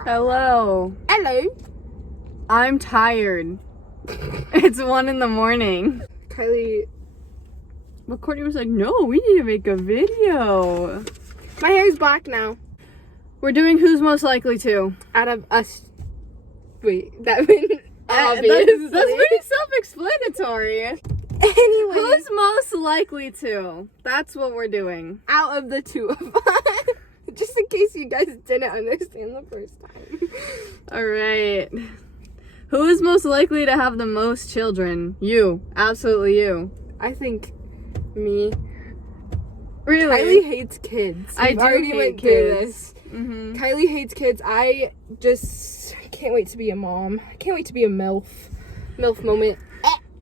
Hello. Hello. I'm tired. It's 1 a.m. Kylie. But Courtney was like, no, we need to make a video. My hair is black now. We're doing who's most likely to. Out of us. Wait, that means That's very self-explanatory. Anyway. Who's most likely to? That's what we're doing. Out of the two of us. Just in case you guys didn't understand the first time. Alright. Who is most likely to have the most children? You. Absolutely you. I think me. Really? Kylie hates kids. I We've do already hate went through kids. this. Mm-hmm. Kylie hates kids. I can't wait to be a mom. I can't wait to be a MILF. MILF moment.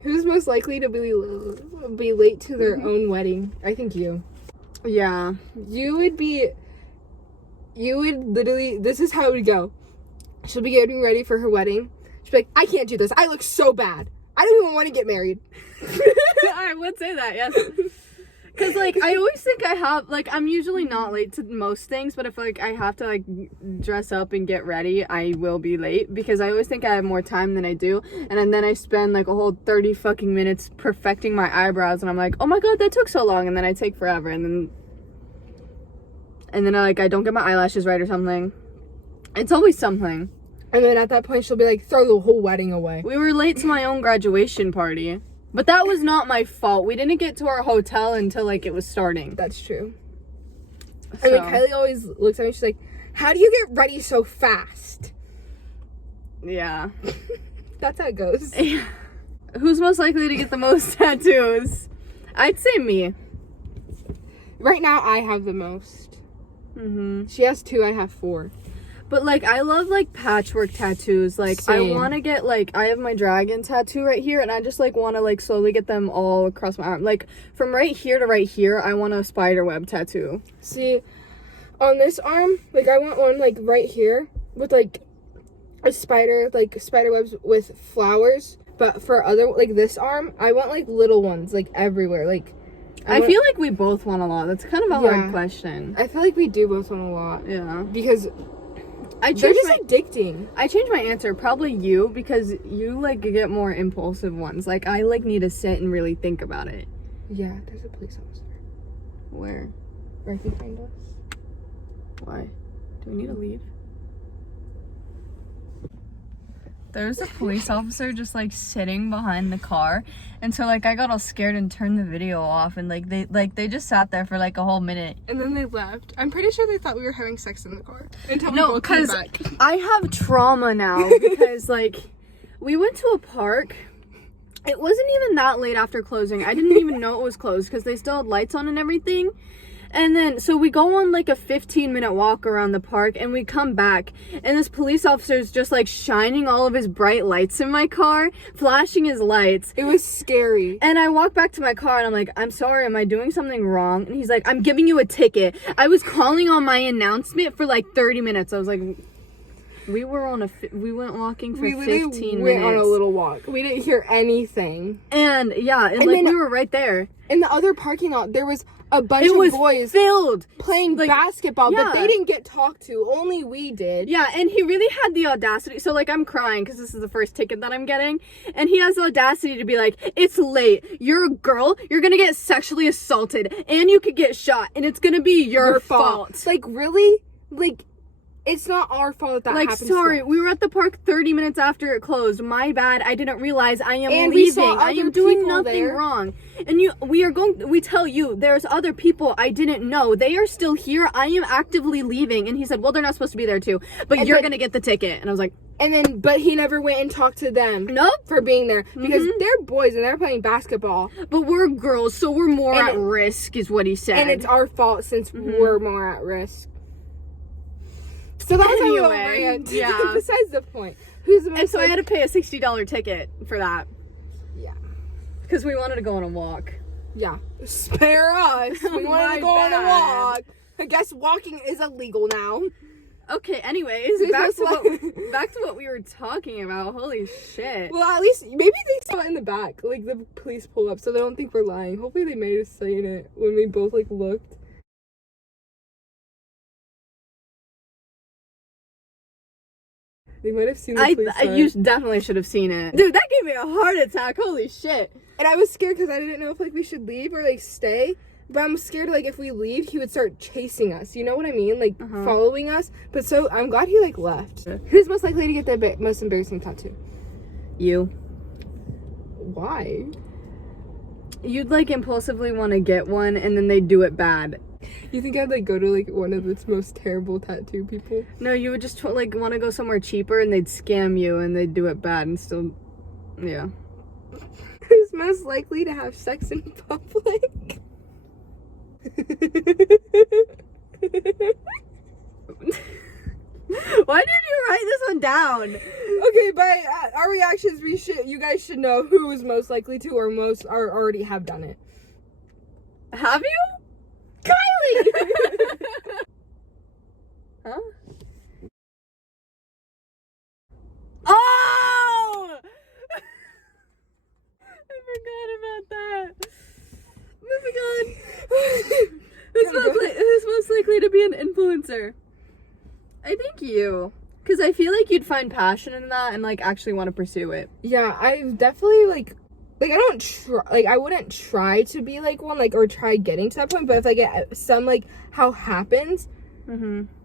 Who's most likely to be late to their own wedding? I think you. Yeah. You would literally, this is how it would go. She'll be getting ready for her wedding. She'll be like, I can't do this. I look so bad. I don't even want to get married. I would say that, yes. Because, I always think I have, I'm usually not late to most things, but if, I have to, dress up and get ready, I will be late, because I always think I have more time than I do, and then I spend, a whole 30 fucking minutes perfecting my eyebrows, and I'm like, oh my god, that took so long, and then I take forever, and then I don't get my eyelashes right or something. It's always something. And then at that point, she'll be like, throw the whole wedding away. We were late to my own graduation party. But that was not my fault. We didn't get to our hotel until, it was starting. That's true. So. I mean, Kylie always looks at me, she's like, how do you get ready so fast? Yeah. That's how it goes. Who's most likely to get the most tattoos? I'd say me. Right now, I have the most. Mm-hmm. She has 2, I have 4. But, I love, patchwork tattoos. I Same. want to get, I have my dragon tattoo right here, and I just, want to, slowly get them all across my arm. From right here to right here, I want a spider web tattoo. See, on this arm, I want one, right here with, a spider, spider webs with flowers. But for other, this arm, I want, little ones, everywhere. I feel like we both want a lot. That's kind of a hard question. I feel like we do both want a lot. Yeah. Because they're just addicting. I changed my answer. Probably you, because you, get more impulsive ones. I, need to sit and really think about it. Yeah, there's a police officer. Where? Right behind us. Why? Do we need to leave? There's a police officer just, sitting behind the car. And so, I got all scared and turned the video off. And, they just sat there for, a whole minute. And then they left. I'm pretty sure they thought we were having sex in the car. No, because I have trauma now. Because, we went to a park. It wasn't even that late after closing. I didn't even know it was closed because they still had lights on and everything. And then, so we go on, a 15-minute walk around the park, and we come back, and this police officer is just, shining all of his bright lights in my car, flashing his lights. It was scary. And I walk back to my car, and I'm like, I'm sorry, am I doing something wrong? And he's like, I'm giving you a ticket. I was calling on my announcement for, 30 minutes. I was like, we went walking for 15 minutes. We went on a little walk. We didn't hear anything. And, yeah, and then, we were right there. In the other parking lot, there was a bunch of boys filled playing basketball, yeah. but they didn't get talked to. Only we did. Yeah, and he really had the audacity. So, I'm crying because this is the first ticket that I'm getting. And he has the audacity to be like, it's late. You're a girl. You're going to get sexually assaulted. And you could get shot. And it's going to be your fault. Really? It's not our fault that happened. Sorry, we were at the park 30 minutes after it closed. My bad. I didn't realize. I am and leaving. I am doing nothing wrong. And we tell you, there's other people I didn't know. They are still here. I am actively leaving. And he said, well, they're not supposed to be there too. But you're going to get the ticket. And I was like. But he never went and talked to them. Nope. For being there. Because they're boys and they're playing basketball. But we're girls, so we're more at risk, is what he said. And it's our fault since we're more at risk. So that was a little rant. Yeah. Besides the point. Who's the most And so I had to pay a $60 ticket for that. Yeah. Because we wanted to go on a walk. Yeah. Spare us. We wanted to go on a walk. I guess walking is illegal now. Okay, anyways, back to what we were talking about. Holy shit. Well, at least, maybe they saw it in the back. The police pull up, so they don't think we're lying. Hopefully they made us saying it when we both, looked. They might have seen the police car. You definitely should have seen it. Dude, that gave me a heart attack. Holy shit. And I was scared because I didn't know if, like, we should leave or, like, stay. But I'm scared, like, if we leave, he would start chasing us. You know what I mean? Like, following us. But so, I'm glad he, like, left. Who's most likely to get the most embarrassing tattoo? You. Why? You'd, like, impulsively want to get one, and then they'd do it bad. You think I'd, like, go to, like, one of its most terrible tattoo people? No, you would just, like, want to go somewhere cheaper, and they'd scam you, and they'd do it bad, and still, yeah. Who's most likely to have sex in public? Why did you write this one down? Okay, by our reactions, you guys should know who is most likely to or already have done it. Have you? Kylie! Huh? Oh! I forgot about that. Moving on. Who's most likely to be an influencer? I think you. Because I feel like you'd find passion in that and, like, actually want to pursue it. Yeah, I've definitely, like, I don't try, like, I wouldn't try to be, like, one, like, or try getting to that point, but if, like, some, like, how happens,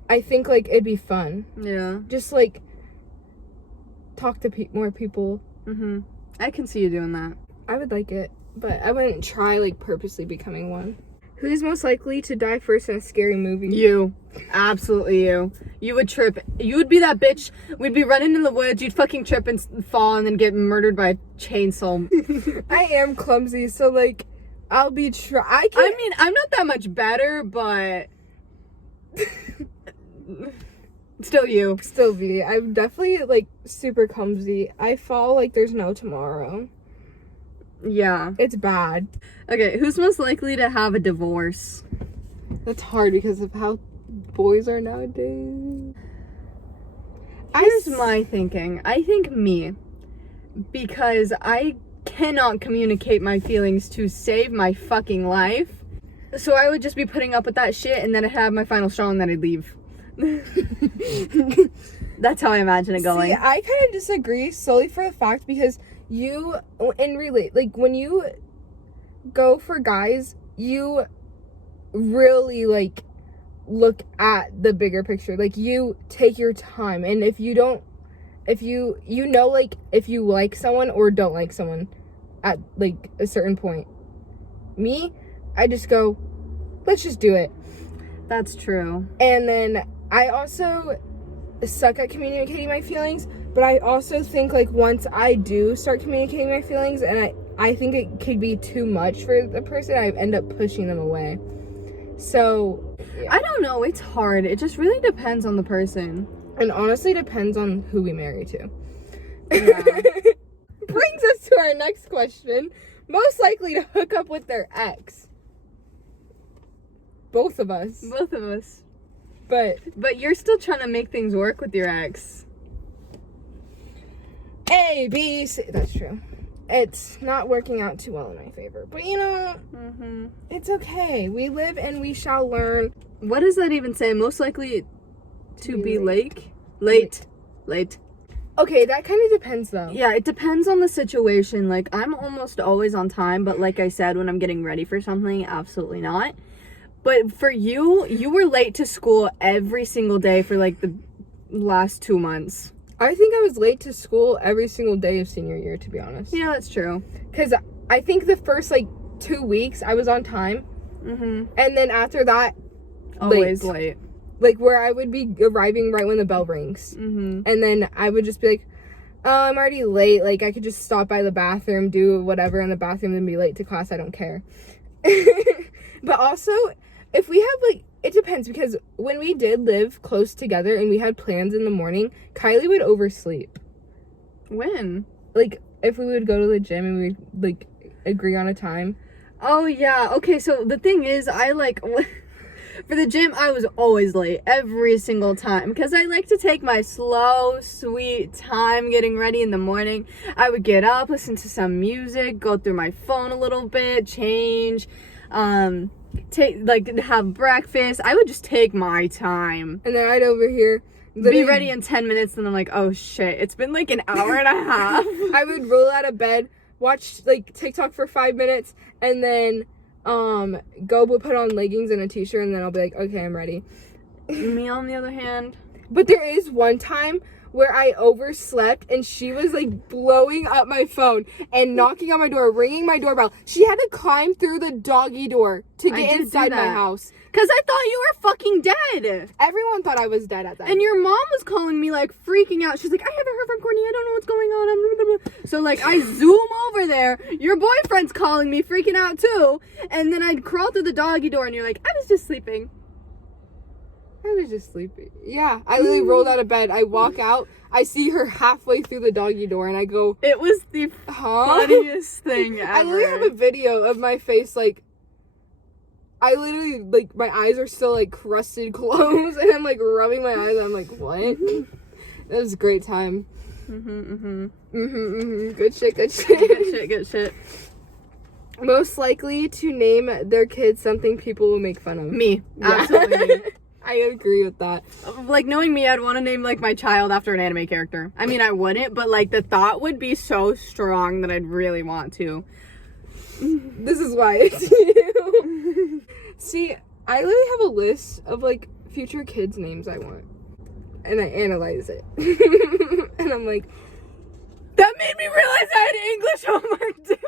I think, like, it'd be fun. Yeah. Just, like, talk to more people. I can see you doing that. I would like it, but I wouldn't try, like, purposely becoming one. Who's most likely to die first in a scary movie? You. Absolutely you. You would trip. You would be that bitch. We'd be running in the woods. You'd fucking trip and fall and then get murdered by a chainsaw. I am clumsy, so, like, I'll be I mean, I'm not that much better, but... Still you. Still be. I'm definitely, like, super clumsy. I fall like there's no tomorrow. Yeah. It's bad. Okay, who's most likely to have a divorce? That's hard because of how boys are nowadays. Here's my thinking. I think me. Because I cannot communicate my feelings to save my fucking life. So I would just be putting up with that shit and then I'd have my final straw and then I'd leave. That's how I imagine it going. See, I kind of disagree solely for the fact because you, like, when you go for guys, you really, like, look at the bigger picture. Like, you take your time, and if you don't, like, if you like someone or don't like someone at, like, a certain point. Me, I just go, let's just do it. That's true. And then I also suck at communicating my feelings, but I also think, like, once I do start communicating my feelings and I think it could be too much for the person, I end up pushing them away. So, yeah. I don't know, it's hard. It just really depends on the person. And honestly depends on who we marry to. Yeah. Brings us to our next question. Most likely to hook up with their ex. Both of us. Both of us. But you're still trying to make things work with your ex. A, B, C. That's true. It's not working out too well in my favor. But, you know, it's okay. We live and we shall learn. What does that even say? Most likely to be late? Late. Okay, that kind of depends, though. Yeah, it depends on the situation. Like, I'm almost always on time, but like I said, when I'm getting ready for something, absolutely not. But for you were late to school every single day for, like, the last 2 months. I think I was late to school every single day of senior year, to be honest. Yeah, that's true. Because I think the first, like, 2 weeks, I was on time. And then after that, always late. Like, where I would be arriving right when the bell rings. And then I would just be like, oh, I'm already late. Like, I could just stop by the bathroom, do whatever in the bathroom, and be late to class. I don't care. But also, if we have, like, it depends, because when we did live close together and we had plans in the morning, Kylie would oversleep. When? Like, if we would go to the gym and we, like, agree on a time. Oh, yeah. Okay, so the thing is, I, like, for the gym, I was always late every single time because I like to take my slow, sweet time getting ready in the morning. I would get up, listen to some music, go through my phone a little bit, change, have breakfast. I would just take my time. And then I'd over here be ready in 10 minutes, and I'm like, oh shit, it's been like an hour and a half. I would roll out of bed, watch like TikTok for 5 minutes, and then go put on leggings and a t-shirt, and then I'll be like, okay, I'm ready. Me on the other hand. But there is one time where I overslept, and she was like blowing up my phone and knocking on my door, ringing my doorbell. She had to climb through the doggy door to get inside my house. Because I thought you were fucking dead. Everyone thought I was dead at that. And your mom was calling me, like, freaking out. She's like, I haven't heard from Courtney. I don't know what's going on. So, like, I zoom over there. Your boyfriend's calling me, freaking out, too. And then I crawl through the doggy door, and you're like, I was just sleeping. I was just sleeping. Yeah, I literally rolled out of bed. I walk out. I see her halfway through the doggy door, and I go... It was the funniest thing ever. I literally have a video of my face, like... I literally, like, my eyes are still, like, crusted clothes, and I'm, like, rubbing my eyes, and I'm like, what? It was a great time. Good shit. Good shit. Most likely to name their kids something people will make fun of. Me. Yeah. Absolutely me. I agree with that. Like, knowing me, I'd want to name, like, my child after an anime character. I mean, I wouldn't, but, like, the thought would be so strong that I'd really want to. This is why it's you. See, I literally have a list of, like, future kids' names I want. And I analyze it. And I'm like, that made me realize I had English homework, too.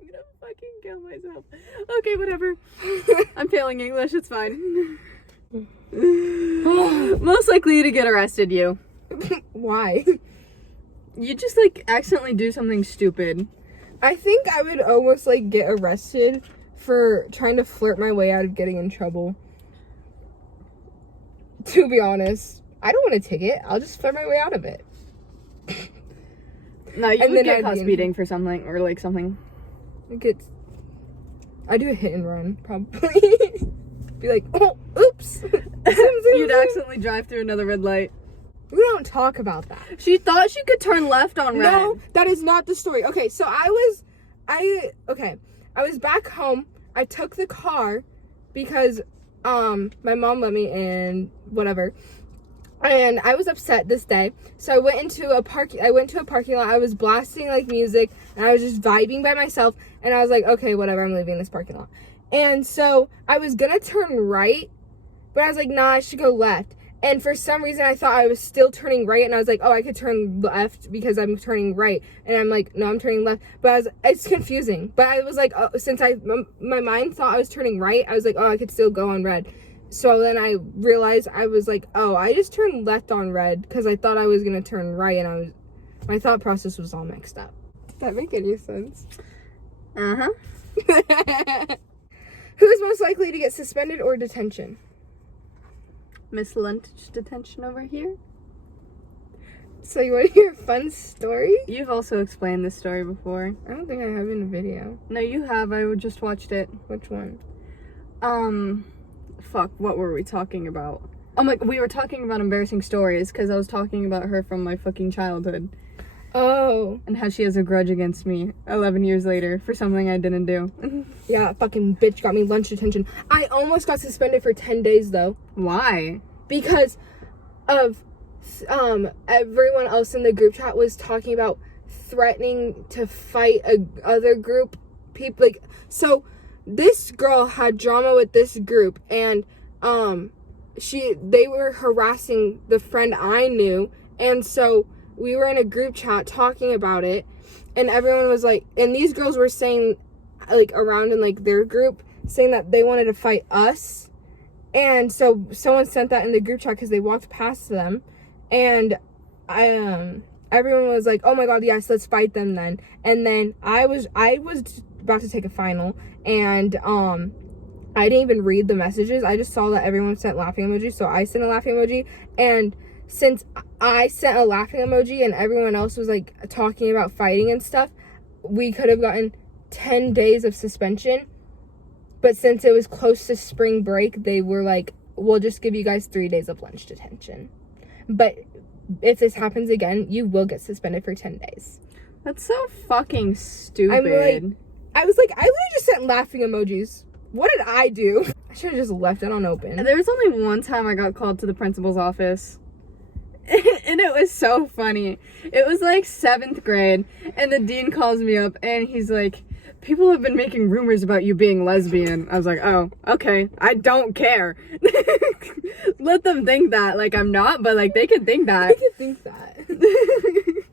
I'm gonna fucking kill myself. Okay, whatever. I'm failing English, it's fine. Most likely to get arrested, you. Why? You just, like, accidentally do something stupid. I think I would almost, like, get arrested for trying to flirt my way out of getting in trouble. To be honest. I don't want a ticket. I'll just flirt my way out of it. No, you would get caught speeding for something, or, like, something. I do a hit and run, probably. Be like, oh, oops. You'd accidentally drive through another red light. We don't talk about that. She thought she could turn left on red. No, that is not the story. Okay, so I was back home. I took the car because my mom let me in, whatever. And I was upset this day. So I went to a parking lot. I was blasting like music, and I was just vibing by myself, and I was like, okay, whatever, I'm leaving this parking lot. And so I was gonna turn right, but I was like, nah, I should go left. And for some reason, I thought I was still turning right, and I was like, oh, I could turn left because I'm turning right. And I'm like, no, I'm turning left. But it's confusing. But I was like, oh, since my mind thought I was turning right, I was like, oh, I could still go on red. So then I realized I was like, oh, I just turned left on red because I thought I was going to turn right, and my thought process was all mixed up. Does that make any sense? Uh-huh. Who is most likely to get suspended or detention? Miss Lunch detention over here. So you want to hear a fun story? You've also explained this story before. I don't think I have in a video. No, you have. I just watched it. Which one? Fuck, what were we talking about? Oh my, we were talking about embarrassing stories because I was talking about her from my fucking childhood. Oh. And how she has a grudge against me 11 years later for something I didn't do. Yeah, fucking bitch got me lunch detention. I almost got suspended for 10 days though. Why? Because of everyone else in the group chat was talking about threatening to fight other group people. Like, so this girl had drama with this group, and they were harassing the friend I knew, and so we were in a group chat talking about it, and everyone was like, and these girls were saying, like, around in, like, their group, saying that they wanted to fight us, and so someone sent that in the group chat because they walked past them, and everyone was like, oh my god, yes, let's fight them then, and then I was about to take a final, and I didn't even read the messages. I just saw that everyone sent laughing emojis, so I sent a laughing emoji, and since I sent a laughing emoji and everyone else was like talking about fighting and stuff, we could have gotten 10 days of suspension, but since it was close to spring break, they were like, we'll just give you guys 3 days of lunch detention, but if this happens again, you will get suspended for 10 days. That's so fucking stupid. I was like, I literally just sent laughing emojis. What did I do? I should have just left it on open. There was only one time I got called to the principal's office. And it was so funny. It was like 7th grade, and the dean calls me up, and he's like, people have been making rumors about you being lesbian. I was like, oh, okay, I don't care. Let them think that. Like, I'm not, but like, they could think that. They could think that.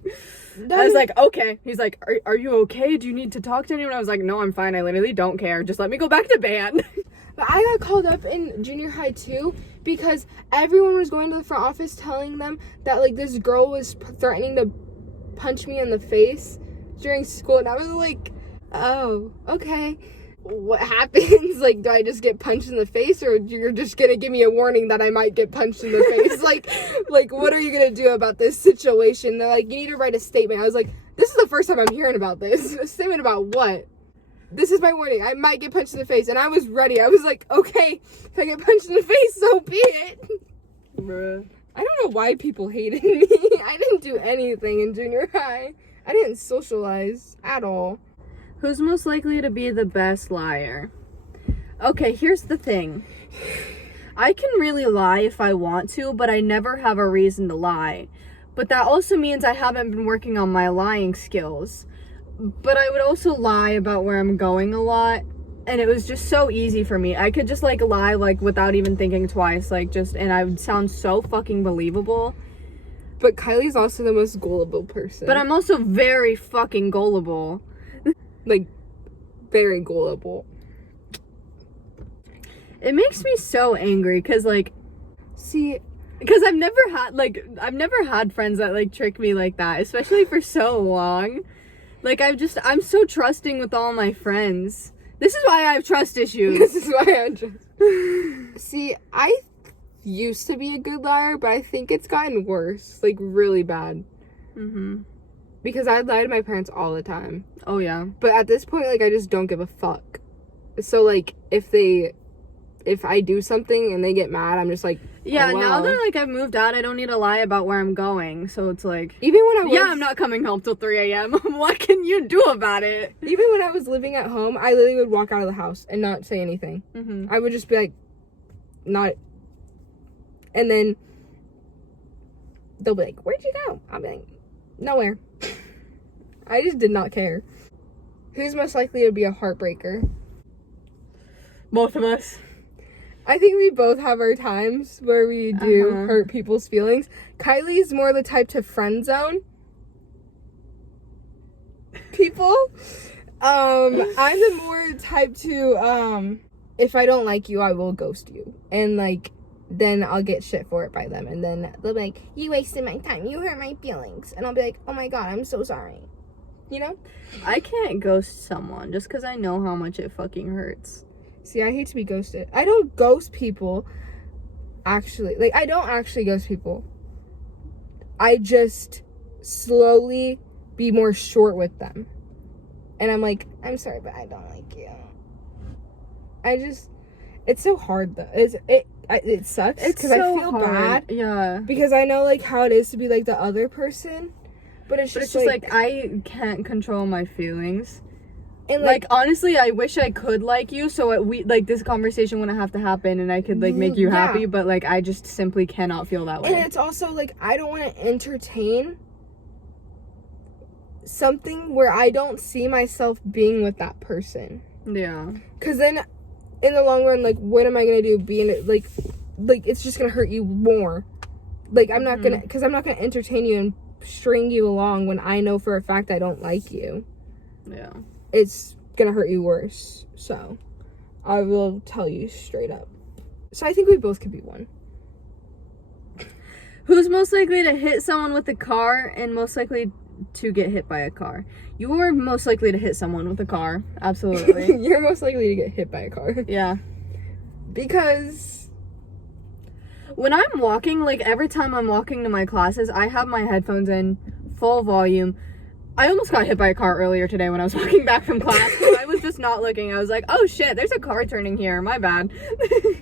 I was like, okay. He's like, are you okay? Do you need to talk to anyone? I was like, no, I'm fine. I literally don't care. Just let me go back to band. But I got called up in junior high too because everyone was going to the front office telling them that like this girl was threatening to punch me in the face during school, and I was like, oh, okay. What happens? Like, do I just get punched in the face, or you're just gonna give me a warning that I might get punched in the face? like what are you gonna do about this situation? They're like, you need to write a statement. I was like, this is the first time I'm hearing about this. A statement about what? This is my warning. I might get punched in the face. And I was ready. I was like, okay, if I get punched in the face, so be it. Bruh. I don't know why people hated me. I didn't do anything in junior high. I didn't socialize at all. Who's most likely to be the best liar? Okay, here's the thing. I can really lie if I want to, but I never have a reason to lie. But that also means I haven't been working on my lying skills. But I would also lie about where I'm going a lot, and it was just so easy for me. I could just like lie like without even thinking twice, like just, and I would sound so fucking believable. But Kylie's also the most gullible person. But I'm also very fucking gullible. Like, very gullible. It makes me so angry because like, see, because I've never had friends that like trick me like that, especially for so long. Like, I'm so trusting with all my friends. This is why I have trust issues. This is why I have trust. See, I used to be a good liar, but I think it's gotten worse. Like, really bad. Mm-hmm. Because I lie to my parents all the time. Oh, yeah. But at this point, like, I just don't give a fuck. So, like, if I do something and they get mad, I'm just like, yeah, oh, well. now that like I've moved out, I don't need to lie about where I'm going. So it's like, even when I was, yeah, I'm not coming home till 3 a.m. What can you do about it? Even when I was living at home, I literally would walk out of the house and not say anything. Mm-hmm. I would just be like, not, and then they'll be like, where'd you go? I'll be like, nowhere. I just did not care. Who's most likely to be a heartbreaker? Both of us. I think we both have our times where we do Uh-huh. hurt people's feelings. Kylie's more the type to friend zone people. I'm the more type to, if I don't like you, I will ghost you. And, like, then I'll get shit for it by them. And then they'll be like, you wasted my time. You hurt my feelings. And I'll be like, oh my God, I'm so sorry. You know? I can't ghost someone just because I know how much it fucking hurts. See, I hate to be ghosted. I don't ghost people, actually. Like, I don't actually ghost people. I just slowly be more short with them. And I'm like, I'm sorry, but I don't like you. It's so hard, though. It sucks because so I feel hard. bad. Yeah. Because I know, like, how it is to be, like, the other person. But it's just like I can't control my feelings. And like honestly, I wish I could like you, so we like this conversation wouldn't have to happen, and I could like make you happy. But like I just simply cannot feel that way. And it's also like I don't want to entertain something where I don't see myself being with that person. Yeah. Because then, in the long run, like what am I gonna do? Being like it's just gonna hurt you more. Like I'm not gonna, because I'm not gonna entertain you and string you along when I know for a fact I don't like you. Yeah. It's gonna hurt you worse. So I will tell you straight up. So I think we both could be one. Who's most likely to hit someone with a car and most likely to get hit by a car? You are most likely to hit someone with a car. Absolutely. You're most likely to get hit by a car. Yeah. Because when I'm walking, like every time I'm walking to my classes, I have my headphones in full volume. I almost got hit by a car earlier today when I was walking back from class. I was just not looking. I was like, oh shit, there's a car turning here. My bad.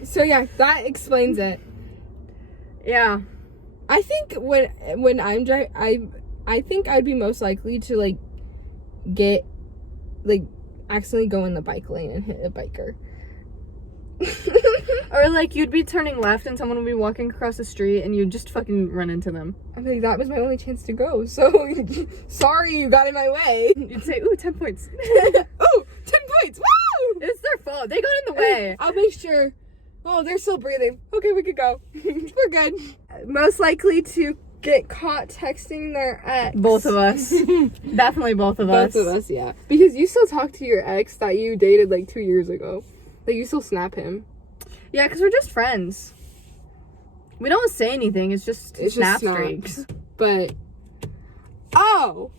So yeah, that explains it. Yeah. I think when I'm driving, I think I'd be most likely to like get like accidentally go in the bike lane and hit a biker. Or like you'd be turning left and someone would be walking across the street and you'd just fucking run into them. I'm like, that was my only chance to go, so sorry you got in my way. You'd say, ooh, 10 points. Ooh, 10 points, woo! It's their fault. They got in the way. I'll make sure. Oh, they're still breathing. Okay, we could go. We're good. Most likely to get caught texting their ex. Both of us. Definitely both of us. Both of us, yeah. Because you still talk to your ex that you dated like 2 years ago. Like, you still snap him. Yeah, because we're just friends. We don't say anything. It's just snap streaks. But, oh!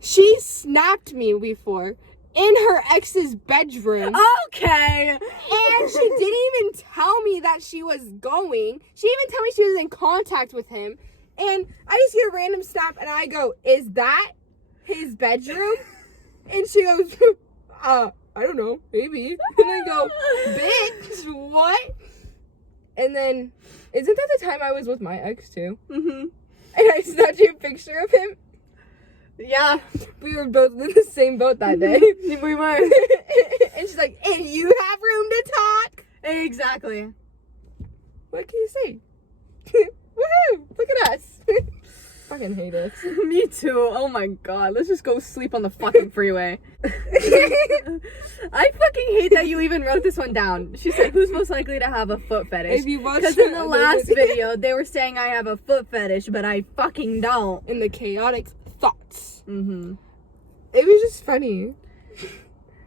She snapped me before in her ex's bedroom. Okay! And she didn't even tell me that she was going. She didn't even tell me she was in contact with him. And I just get a random snap and I go, is that his bedroom? And she goes, I don't know, maybe. And I go, bitch, what? And then, isn't that the time I was with my ex too? Mm-hmm. And I snapped you a picture of him. Yeah. We were both in the same boat that day. We were. And she's like, and you have room to talk? Exactly. What can you say? Woohoo! Look at us. Fucking hate us. Me too. Oh my god. Let's just go sleep on the fucking freeway. I fucking hate that you even wrote this one down. She said, who's most likely to have a foot fetish? Because in the last video, they were saying I have a foot fetish, but I fucking don't. In the chaotic thoughts. Mm-hmm. It was just funny.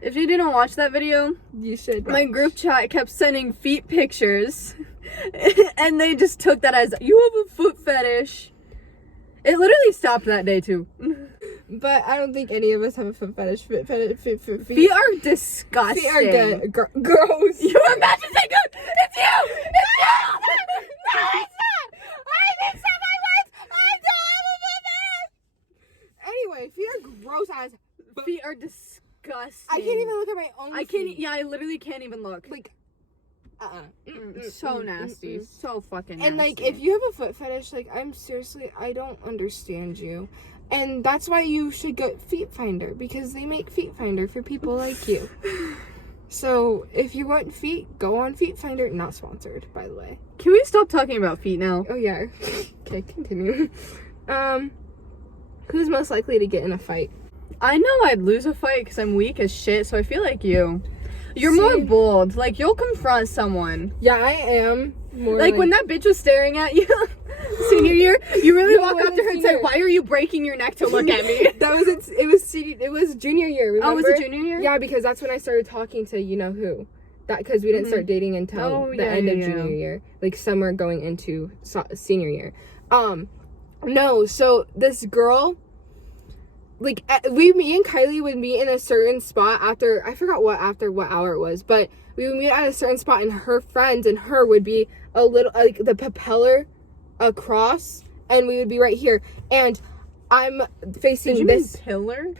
If you didn't watch that video, you should. My group chat kept sending feet pictures. And they just took that as, you have a foot fetish. It literally stopped that day too. But I don't think any of us have a foot fetish. Feet are disgusting. Feet are good. Gross. You were about to say good. It's you. It's you. No, it's not. I mixed up my words. I don't have a foot fetish. Anyway, feet are gross as. Feet are disgusting. I can't even look at my own. I can't. Yeah, I literally can't even look. Like. So nasty. So fucking nasty. And like, if you have a foot fetish, like, I don't understand you. And that's why you should go Feet Finder, because they make Feet Finder for people like you. So if you want feet, go on Feet Finder. Not sponsored, by the way. Can we stop talking about feet now? Oh yeah. Okay, continue. Who's most likely to get in a fight? I know I'd lose a fight because I'm weak as shit, so I feel like you. You're more bold. Like, you'll confront someone. Yeah, I am. More like when that bitch was staring at you senior year, you really walk up to her and say, "Why are you breaking your neck to look at me?" It was junior year. Remember? Oh, was it junior year? Yeah, because that's when I started talking to you know who. That because we didn't start dating until the end of junior year, like summer going into senior year. No, so this girl. Like, me and Kylie would meet in a certain spot after what hour it was, but we would meet at a certain spot, and her friends and her would be a little, like, the propeller across, and we would be right here, and I'm facing this... Pillar?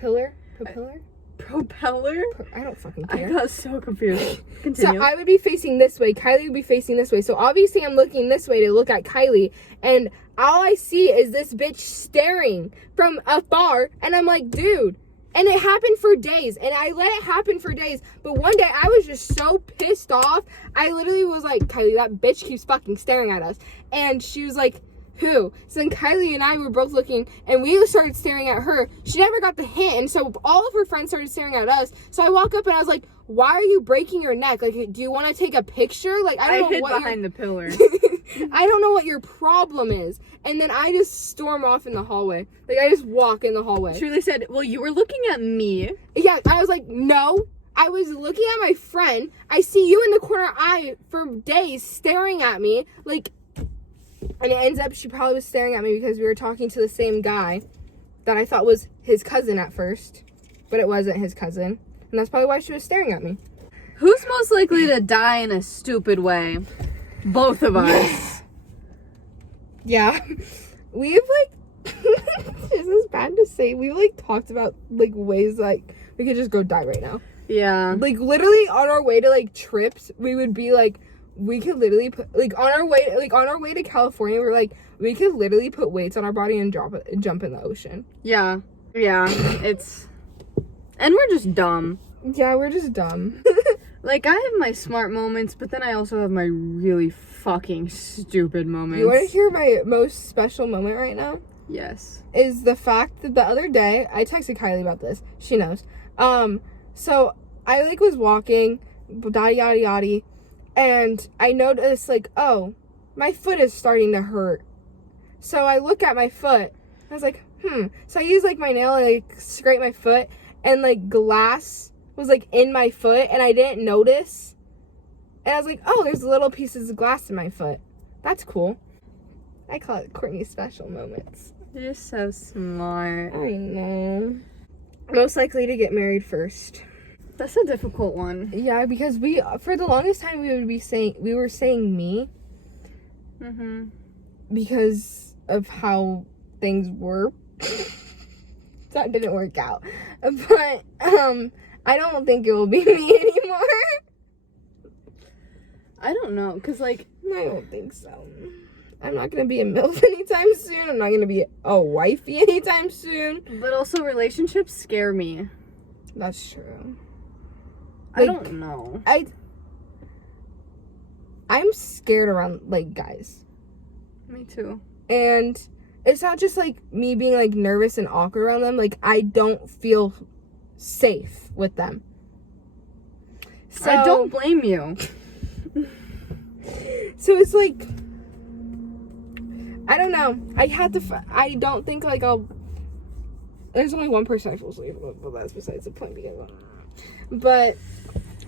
Propeller? I don't fucking care. I got so confused. Continue. So I would be facing this way, Kylie would be facing this way, so obviously I'm looking this way to look at Kylie, and all I see is this bitch staring from afar, and I'm like, dude. And it happened for days, and I let it happen for days, but one day I was just so pissed off, I literally was like, Kylie, that bitch keeps fucking staring at us, and she was like, who? So then Kylie and I were both looking, and we started staring at her. She never got the hint, and so all of her friends started staring at us. So I walk up and I was like, why are you breaking your neck? Like, do you want to take a picture? Like, I don't know what behind the pillar. I don't know what your problem is. And then I just storm off in the hallway. Like, I just walk in the hallway. Truly said, well, you were looking at me. Yeah, I was like, no. I was looking at my friend. I see you in the corner eye for days staring at me. Like... And it ends up she probably was staring at me because we were talking to the same guy that I thought was his cousin at first. But it wasn't his cousin. And that's probably why she was staring at me. Who's most likely to die in a stupid way? Both of us. Yeah. We've, like... this is bad to say. We've, like, talked about, like, ways, like, we could just go die right now. Yeah. Like, literally on our way to, like, trips, we would be, like... We could literally put, like, on our way to California, we're like, we could literally put weights on our body and jump in the ocean. Yeah. Yeah. And we're just dumb. Yeah, we're just dumb. Like, I have my smart moments, but then I also have my really fucking stupid moments. You want to hear my most special moment right now? Yes. Is the fact that the other day, I texted Kylie about this. She knows. So I, like, was walking, yada, yada, yada, and I noticed, like, oh, my foot is starting to hurt. So I look at my foot. I was like, So I use, like, my nail and, like, scrape my foot, and, like, glass was, like, in my foot, and I didn't notice. And I was like, oh, there's little pieces of glass in my foot. That's cool. I call it Courtney's special moments. You're so smart. I know. Most likely to get married first. That's a difficult one. Yeah, because for the longest time, we were saying me. Mm-hmm. Because of how things were. That didn't work out. But, I don't think it will be me anymore. I don't know, because, like... I don't think so. I'm not going to be a MILF anytime soon. I'm not going to be a wifey anytime soon. But also, relationships scare me. That's true. I don't know. I'm scared around, like, guys. Me too. And it's not just, like, me being, like, nervous and awkward around them. Like, I don't feel safe with them. So, I don't blame you. So it's like, I don't know. I don't think, like, there's only one person I feel safe with, but that's besides the point. But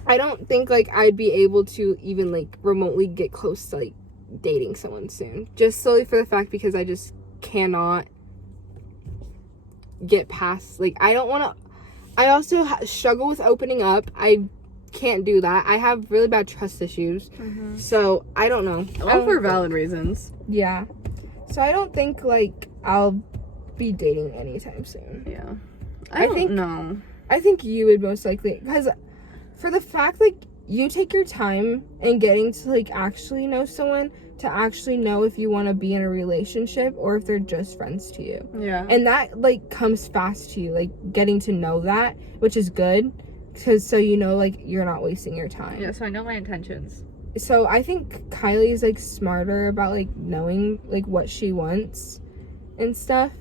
I don't think, like, I'd be able to even, like, remotely get close to, like, dating someone soon. Just solely for the fact because I just cannot get past, like, I don't want to. I also struggle with opening up. I can't do that. I have really bad trust issues. Mm-hmm. So I don't know. All for valid reasons. Yeah. So I don't think, like, I'll be dating anytime soon. Yeah. I think no. I think you would most likely, because for the fact, like, you take your time in getting to, like, actually know someone, to actually know if you want to be in a relationship or if they're just friends to you. Yeah. And that, like, comes fast to you, like, getting to know that, which is good, because so you know, like, you're not wasting your time. Yeah, so I know my intentions. So I think Kylie's, like, smarter about, like, knowing, like, what she wants and stuff.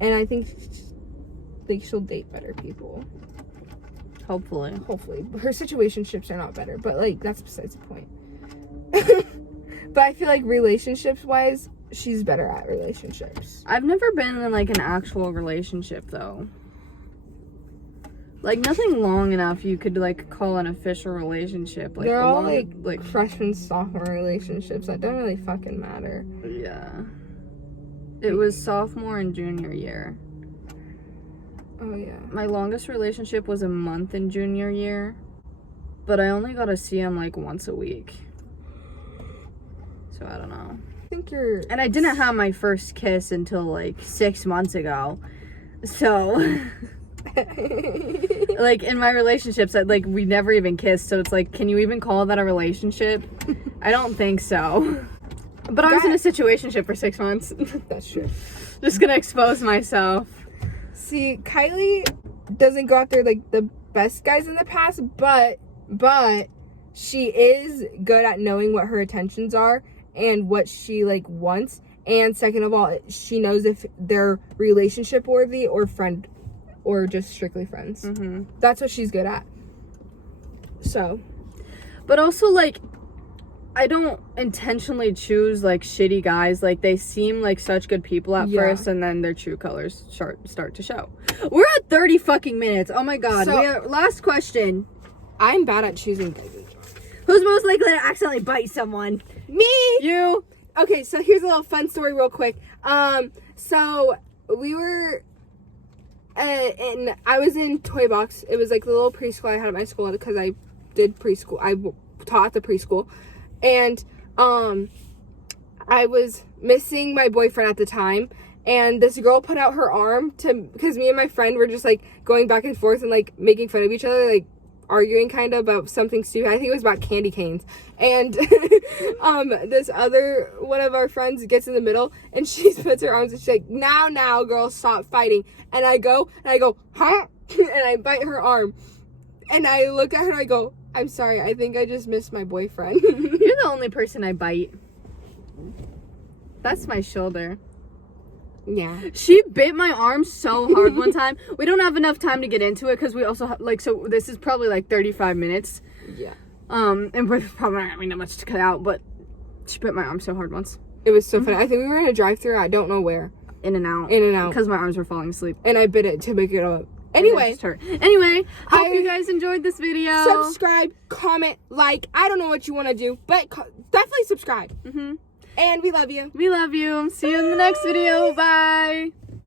And I think, like, she'll date better people. Hopefully. Her situationships are not better, but, like, that's besides the point. But I feel like relationships-wise, she's better at relationships. I've never been in, like, an actual relationship, though. Like, nothing long enough you could, like, call an official relationship. Like, they're all, like freshman, sophomore relationships that don't really fucking matter. Yeah. It was sophomore and junior year. Oh, yeah. My longest relationship was a month in junior year. But I only got to see him, like, once a week. So, I don't know. I think you're... And I didn't have my first kiss until, like, 6 months ago. So... like, in my relationships, like, we never even kissed, so it's like, can you even call that a relationship? I don't think so. But I was in a situationship for 6 months. That's true. Just gonna expose myself. See, Kylie doesn't go after, like, the best guys in the past, but she is good at knowing what her intentions are and what she, like, wants. And second of all, she knows if they're relationship worthy or friend or just strictly friends. Mm-hmm. That's what she's good at. So. But also, like, I don't intentionally choose, like, shitty guys. Like, they seem like such good people at first, and then their true colors start to show. We're at 30 fucking minutes. Oh, my God. So, last question. I'm bad at choosing guys. Who's most likely to accidentally bite someone? Me! You. Okay, so here's a little fun story real quick. So we were... and I was in Toy Box. It was like the little preschool I had at my school because I did preschool. I taught at the preschool. And I was missing my boyfriend at the time. And this girl put out her arm because me and my friend were just, like, going back and forth and, like, making fun of each other, like, arguing kind of about something stupid. I think it was about candy canes. And this other one of our friends gets in the middle and she puts her arms and she's like, now girl, stop fighting. And I go huh? And I bite her arm and I look at her and I go, I'm sorry. I think I just missed my boyfriend. You're the only person I bite. That's my shoulder. Yeah. She bit my arm so hard one time. We don't have enough time to get into it because we also have, like, so this is probably like 35 minutes. Yeah. And we're probably not having that much to cut out, but she bit my arm so hard once. It was so funny. I think we were in a drive-thru. I don't know where. In and out. Because my arms were falling asleep. And I bit it to make it up. Anyway. Anyway, hope you guys enjoyed this video. Subscribe, comment, like. I don't know what you want to do, but definitely subscribe. And we love you. We love you. See you in the next video. Bye.